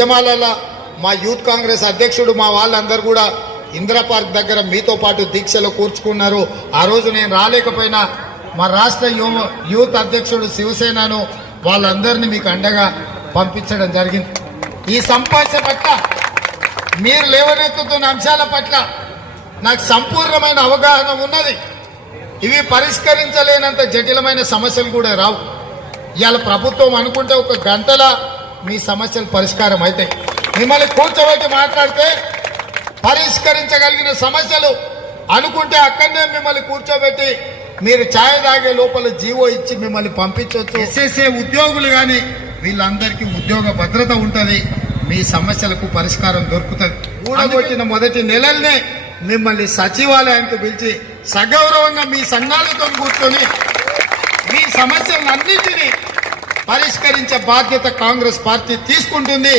ఉద్యమాలలో మా యూత్ కాంగ్రెస్ అధ్యక్షుడు మా వాళ్ళందరూ కూడా ఇందిరా పార్క్ దగ్గర మీతో పాటు దీక్షలో కూర్చుకున్నారు. ఆ రోజు నేను రాలేకపోయినా మా రాష్ట్ర యూత్ అధ్యక్షుడు శివసేనను వాళ్ళందరినీ మీకు అండగా పంపించడం జరిగింది. ఈ సమస్య పట్ల మీరు లేవనెత్తుతున్న అంశాల పట్ల నాకు సంపూర్ణమైన అవగాహన ఉన్నది. ఇవి పరిష్కరించలేనంత జటిలమైన సమస్యలు కూడా రావు. ఇవాళ ప్రభుత్వం అనుకుంటే ఒక గంటల మీ సమస్యలు పరిష్కారం అయితే మిమ్మల్ని కూర్చోబెట్టి మాట్లాడితే పరిష్కరించగలిగిన సమస్యలు అనుకుంటే అక్కడనే మిమ్మల్ని కూర్చోబెట్టి మీరు ఛాయ్ తాగే లోపల జీవో ఇచ్చి మిమ్మల్ని పంపించవచ్చు. ఎస్ఎస్ఏ ఉద్యోగులు కానీ వీళ్ళందరికీ ఉద్యోగ భద్రత ఉంటుంది. మీ సమస్యలకు పరిష్కారం దొరుకుతుంది. కూడగొట్టిన మొదటి నెలల్నే మిమ్మల్ని సచివాలయానికి పిలిచి సగౌరవంగా మీ సంఘాలతో కూర్చొని మీ సమస్యలన్నింటినీ పరిష్కరించే బాధ్యత కాంగ్రెస్ పార్టీ తీసుకుంటుంది.